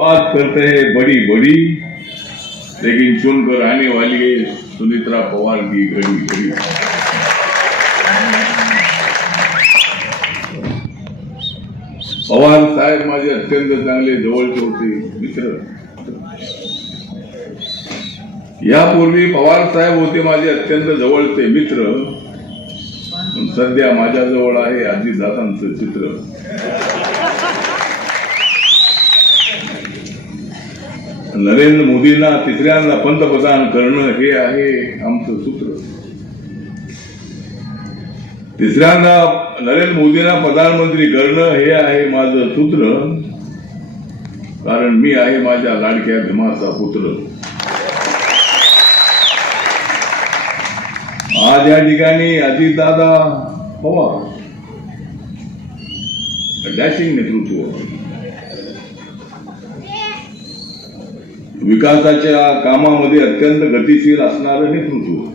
बात करते हैं बड़ी बड़ी. लेकिन चुनकर आने वाली है सुमित्रा पवार की घड़ी घड़ी. पवार साहेब माझे अत्यंत चांगले जवळचे होते मित्र. यापूर्वी पवार साहेब होते माझे अत्यंत जवळचे मित्र. सध्या माझ्याजवळ आहे अजितदादांचं चित्र. नरेंद्र मोदींना तिसऱ्यांदा पंतप्रधान करणं हे आहे आमचं सूत्र. तिसऱ्यांदा नरेंद्र मोदींना प्रधानमंत्री करणं हे आहे माझं सूत्र. कारण मी आहे माझ्या लाडक्या भीमाचा पुत्र. आज या ठिकाणी अजितदादा पवार डॅशिंग नेतृत्व. विकासाच्या कामामध्ये अत्यंत गतिशील असणारं नेतृत्व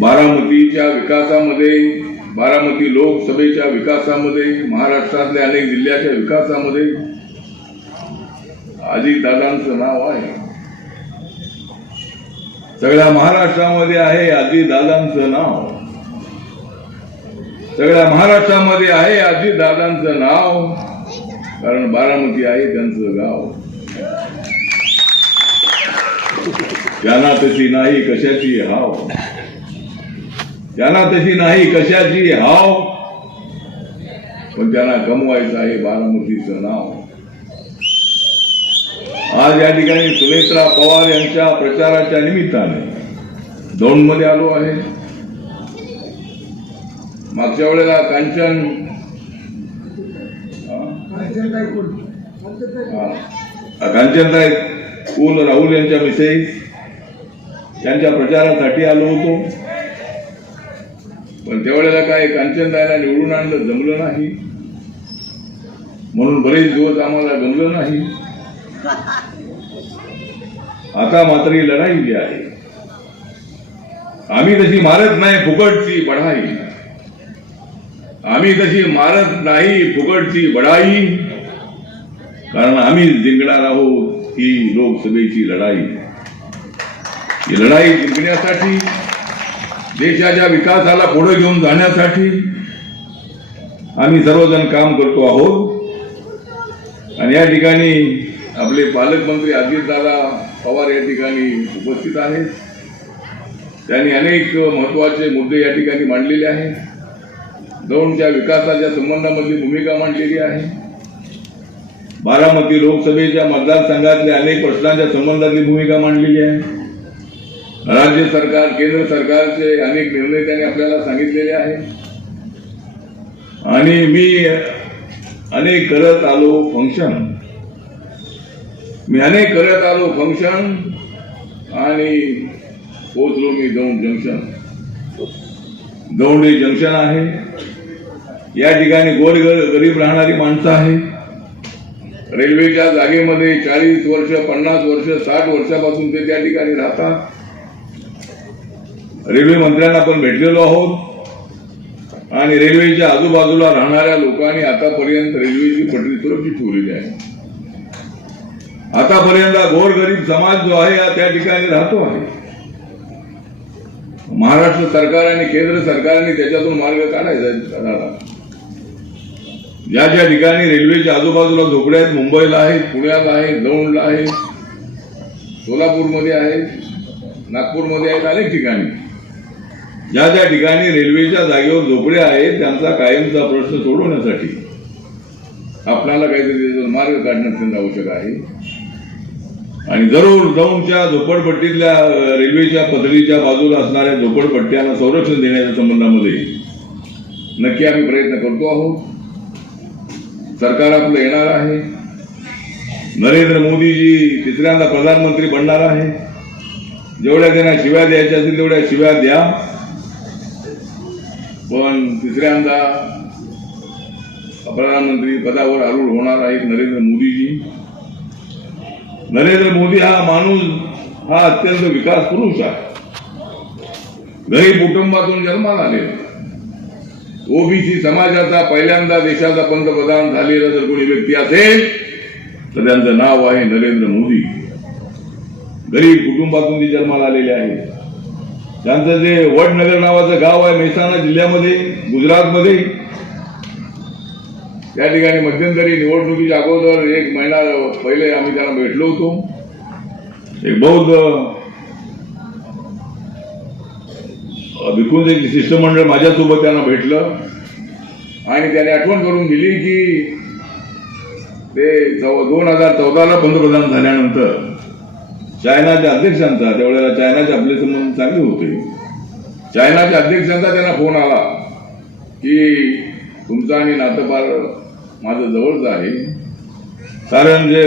बारामतीच्या विकासामध्ये बारामती लोकसभेच्या विकासामध्ये महाराष्ट्रातल्या अनेक जिल्ह्याच्या विकासामध्ये अजितदादांचं नाव आहे. सगळ्या महाराष्ट्रामध्ये आहे अजितदादांचं नाव. सगळ्या महाराष्ट्रामध्ये आहे अजितदादांचं नाव. कारण बारामती आहे त्यांचं गाव. त्यांना तशी नाही कशाची हाव? त्यांना तशी नाही कशाची हाव? पण त्यांना कमवायचं आहे बारामतीचं नाव. आज या ठिकाणी सुनेत्रा पवार यांच्या प्रचाराच्या निमित्ताने दौंडमध्ये आलो आहे. मागच्या वेळेला कांचन कांचनताई कुल राहुल यांच्या विषयी त्यांच्या प्रचारासाठी आलो होतो. पण त्यावेळेला काय कांचनदायला निवडून आणलं जमलं नाही. म्हणून बरेच दिवस आम्हाला जमलं नाही. आता मात्र ही लढाई जी आहे आम्ही तशी मारत नाही फुकटची बढाई. आम्ही तशी मारत नाही फुकटची बढाई. कारण आम्ही जिंकणार आहोत ही लोकसभेची लढाई. ही लढाई जिंकण्यासाठी देशाच्या विकासाला पुढे घेऊन जाण्यासाठी आम्ही सर्वजण काम करतो आहोत. आणि या ठिकाणी आपले पालकमंत्री अजितदादा पवार या ठिकाणी उपस्थित आहेत. त्यांनी अनेक महत्त्वाचे मुद्दे या ठिकाणी मांडलेले आहेत. दौंडच्या विकासाच्या संबंधामधली भूमिका मांडलेली आहे. बारामती लोकसभेच्या मतदारसंघातल्या अनेक प्रश्नांच्या संबंधातली भूमिका मांडलेली आहे. राज्य सरकार केंद्र सरकारचे अनेक निर्णय त्यांनी आपल्याला सांगितलेले आहेत. आणि मी अनेक करत आलो फंक्शन मी अनेक करत आलो फंक्शन आणि पोचलो मी दौंड जंक्शन दौंड हे जंक्शन आहे. या ठिकाणी गोर गरीब राहणारी माणसं आहे. रेल्वेच्या जागेमध्ये चाळीस वर्ष पन्नास वर्ष साठ वर्षापासून ते त्या ठिकाणी राहतात. रेल्वे मंत्र्यांना पण भेटलेलो आहोत. आणि रेल्वेच्या आजूबाजूला राहणाऱ्या लोकांनी आतापर्यंत रेल्वेची पटरी सुरक्षित ठेवलेली आहे. आतापर्यंत गोरगरीब समाज जो आहे त्या ठिकाणी राहतो आहे. महाराष्ट्र सरकार आणि केंद्र सरकारने त्याच्यातून मार्ग काढायचा ज्या ज्या ठिकाणी रेल्वेच्या आजूबाजूला झोपड्या आहेत मुंबईला आहेत पुण्याला आहे दौंडला आहे सोलापूरमध्ये आहे नागपूरमध्ये आहेत अनेक ठिकाणी. ज्या ज्या ठिकाणी रेल्वेच्या जागेवर झोपड्या आहेत त्यांचा कायमचा प्रश्न सोडवण्यासाठी आपल्याला काहीतरी मार्ग काढण्यात आवश्यक आहे. आणि जरूर दौंडच्या झोपडपट्टीतल्या रेल्वेच्या पदरीच्या बाजूला असणाऱ्या झोपडपट्ट्यांना संरक्षण देण्याच्या संबंधामध्ये नक्की आम्ही प्रयत्न करतो आहोत. सरकार आपलं येणार आहे. नरेंद्र मोदीजी तिसऱ्यांदा प्रधानमंत्री बनणार आहे. जेवढ्या त्यांना शिव्या द्यायच्या असतील तेवढ्या शिव्या द्या. पण तिसऱ्यांदा प्रधानमंत्री पदावर आरूढ होणार आहेत नरेंद्र मोदीजी. नरेंद्र मोदी हा माणूस हा अत्यंत विकास पुरुष आहे. गरीब कुटुंबातून जन्माला आले ओबीसी समाजाचा पहिल्यांदा देशाचा पंतप्रधान झालेला जर कोणी व्यक्ती असेल तर त्यांचं नाव आहे नरेंद्र मोदी. गरीब कुटुंबातून ते जन्माला आलेले आहेत त्यांचं जे वडनगर नावाचं गाव आहे मेहसाणा जिल्ह्यामध्ये गुजरातमध्ये त्या ठिकाणी मध्यंतरी निवडणुकीच्या अगोदर एक महिना पहिले आम्ही त्यांना भेटलो होतो. एक बौद्ध भिकूंचं एक शिष्टमंडळ माझ्यासोबत त्यांना भेटलं. आणि त्याने आठवण करून दिली की ते दोन हजार चौदाला पंतप्रधान झाल्यानंतर चायनाच्या अध्यक्षांचा त्यावेळेला चायनाचे आपले संबंध चांगले होते. चायनाच्या अध्यक्षांचा त्यांना फोन आला की तुमचं आणि नातं फार माझं जवळच आहे. कारण जे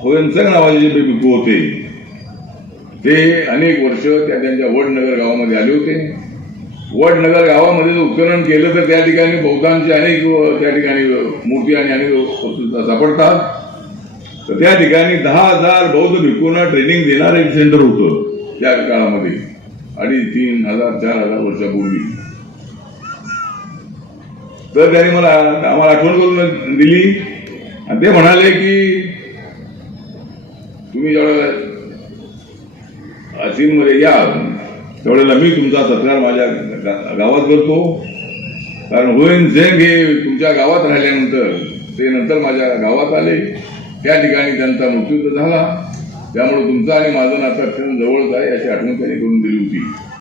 होयनसंग नावाचे जे भिक्खू होते ते अनेक वर्ष त्या त्यांच्या वडनगर गावामध्ये आले होते. वडनगर गावामध्ये जर उत्खनन केलं तर त्या ठिकाणी बौद्धांचे अनेक त्या ठिकाणी मूर्ती आणि अनेक वस्तू सापडतात. तर त्या ठिकाणी दहा हजार बौद्ध भिकूंना ट्रेनिंग देणारं एक सेंटर होतं त्या काळामध्ये. अडीच तीन हजार चार हजार वर्षापूर्वी. तर त्यांनी मला आम्हाला आठवण करून दिली. आणि ते म्हणाले की तुम्ही ज्यावेळेला चीनमध्ये या त्यावेळेला मी तुमचा सत्कार माझ्या गावात करतो. कारण हुएन झेंग हे तुमच्या गावात राहिल्यानंतर ते नंतर माझ्या गावात आले. त्या ठिकाणी त्यांचा मृत्यू तर झाला. त्यामुळे तुमचा आणि माझं नातं अत्यंत जवळच आहे याची आठवण त्यांनी करून दिली होती.